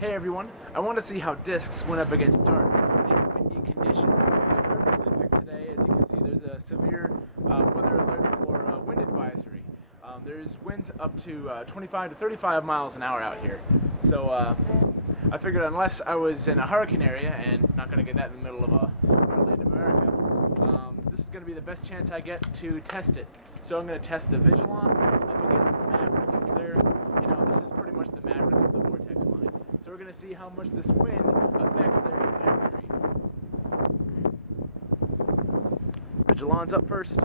Hey everyone, I want to see how discs went up against darts in windy conditions. I purposely picked today, as you can see, there's a severe weather alert for wind advisory. There's winds up to 25 to 35 miles an hour out here. So I figured unless I was in a hurricane area, and not going to get that in the middle of land America, this is going to be the best chance I get to test it. So I'm going to test the Vigilon up against the Maverick. This is pretty much the Maverick of the Vortex line. So we're going to see how much this wind affects their trajectory. Vigilon's up first.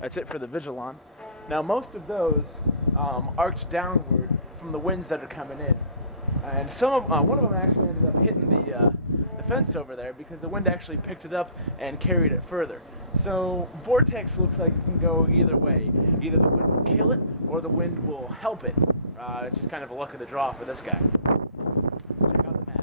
That's it for the Vigilon. Now most of those arced downward from the winds that are coming in, and one of them actually ended up hitting the fence over there because the wind actually picked it up and carried it further. So Vortex looks like it can go either way. Either the wind will kill it or the wind will help it. It's just kind of a luck of the draw for this guy. Let's check out the map.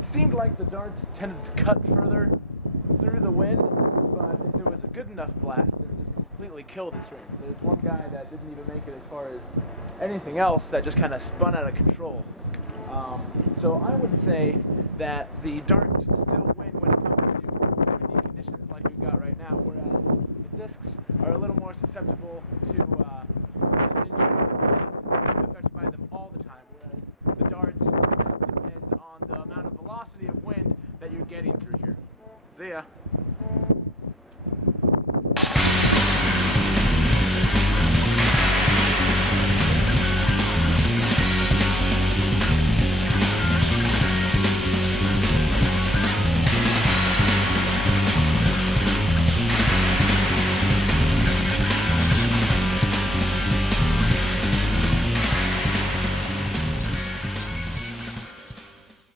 Seemed like the darts tended to cut further through the wind, but if there was a good enough blast, it would just completely kill the string. There's one guy that didn't even make it as far as anything else, that just kind of spun out of control. So I would say that the darts still win when it comes to windy conditions like we've got right now, whereas the discs are a little more susceptible to just in general being affected by them all the time, whereas the darts just depends on the amount of velocity of wind that you're getting through here. See ya.